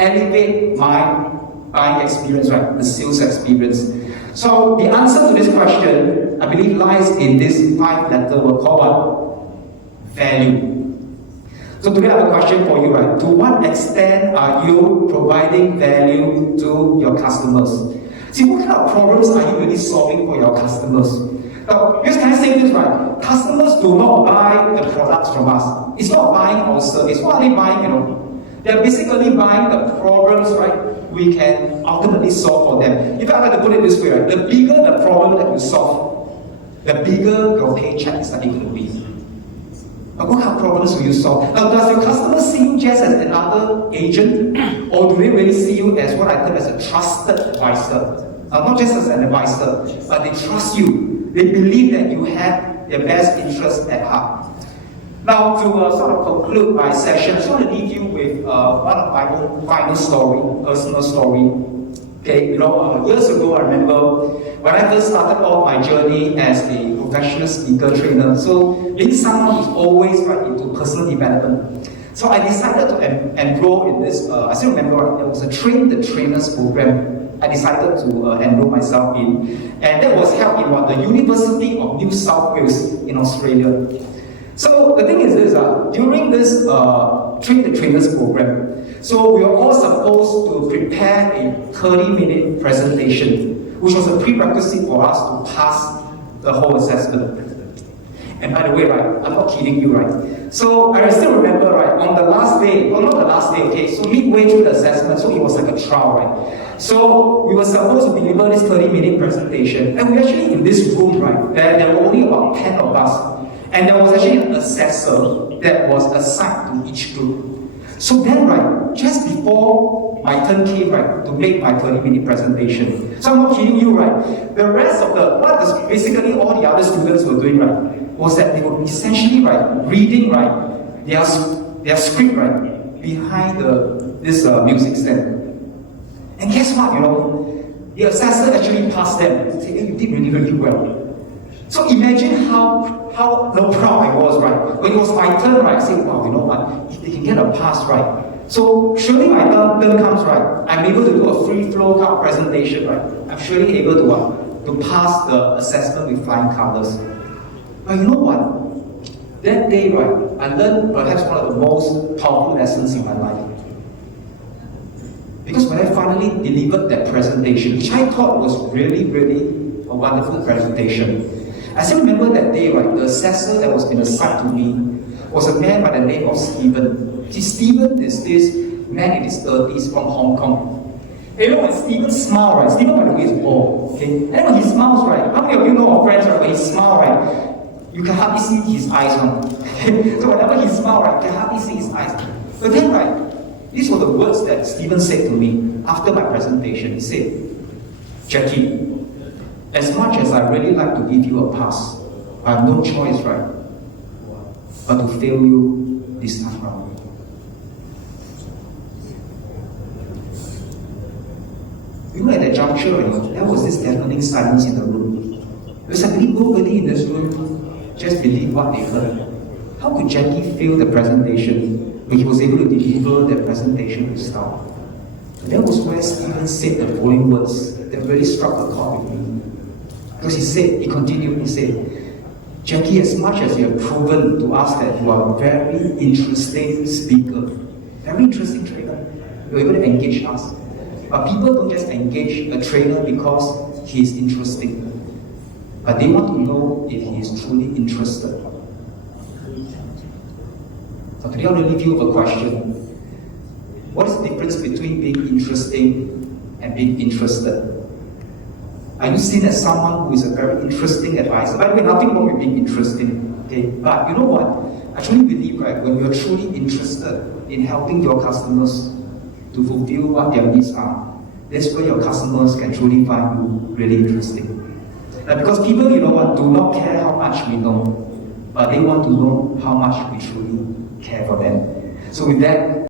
elevate my buying experience, right? The sales experience. So the answer to this question, I believe, lies in this 5-letter word called what? Value. So today I have a question for you, right? To what extent are you providing value to your customers? See, what kind of problems are you really solving for your customers? Now, just can I say this, right? Customers do not buy the products from us. It's not buying our service. What are they buying, They're basically buying the problems, right, we can ultimately solve for them. In fact, I like to put it this way, right? The bigger the problem that you solve, the bigger your paycheck is likely to be. But what kind of problems will you solve? Now, does your customer see you just as another agent? Or do they really see you as what I term as a trusted advisor? Not just as an advisor, but they trust you. They believe that you have their best interest at heart. Now, to sort of conclude my session, I just want to leave you with one of my own final story, personal story. Okay, years ago, I remember when I first started off my journey as a professional speaker trainer. So, being someone who's always right into personal development. So, I decided to enroll in this. I still remember there was a Train the Trainers program. I decided to enroll myself in, and that was held in the University of New South Wales in Australia. So the thing is this, during this Train the Trainers program, so we were all supposed to prepare a 30-minute presentation, which was a prerequisite for us to pass the whole assessment. And by the way, right, I'm not kidding you, right? So I still remember, right, on the last day, well not the last day, okay, so midway through the assessment, so it was like a trial, right? So we were supposed to deliver this 30-minute presentation, and we actually in this room, right, there were only about 10 of us. And there was actually an assessor that was assigned to each group. So then, right, just before my turn came, right, to make my 30-minute presentation. So I'm not kidding you, right? The rest of basically all the other students were doing, right, was that they were essentially, right, reading, right, their script, right, behind this music stand. And guess what, the assessor actually passed them and said, hey, you did really, really well. So imagine how proud I was, right? When it was my turn, right, I said, wow, you know what? If they can get a pass, right? So surely my turn comes, right? I'm able to do a free-flow kind of presentation, right? I'm surely able to pass the assessment with flying colors. But you know what? That day, right, I learned perhaps one of the most powerful lessons in my life. Because when I finally delivered that presentation, which I thought was really, really a wonderful presentation, I still remember that day, right, the assessor that was been assigned to me was a man by the name of Stephen. See, Stephen is this man in his 30s from Hong Kong. And when Stephen smiles, right, Stephen by the way is bald, okay? And then when he smiles, right, how many of you know our friends, right, when he smiles, right, you can hardly see his eyes, So whenever he smiles, right, you can hardly see his eyes. But then, right, these were the words that Stephen said to me after my presentation. He said, Jackie, as much as I really like to give you a pass, I have no choice, right, but to fail you this time around. At that juncture, there was this deafening silence in the room. Because I believe nobody in this room just believed what they heard. How could Jackie fail the presentation when he was able to deliver the presentation with style? And that was where Stephen said the following words that really struck a chord with me. Because he continued, he said, Jackie, as much as you have proven to us that you are a very interesting speaker, very interesting trainer, you're able to engage us. But people don't just engage a trainer because he is interesting, but they want to know if he is truly interested. So today I want to leave you with a question. What is the difference between being interesting and being interested? Are you seen as someone who is a very interesting advisor? By the way, nothing wrong with being interesting, okay? But you know what? I truly believe, right, when you're truly interested in helping your customers to fulfill what their needs are, that's where your customers can truly find you really interesting. Because people, you know what, do not care how much we know, but they want to know how much we truly care for them. So with that,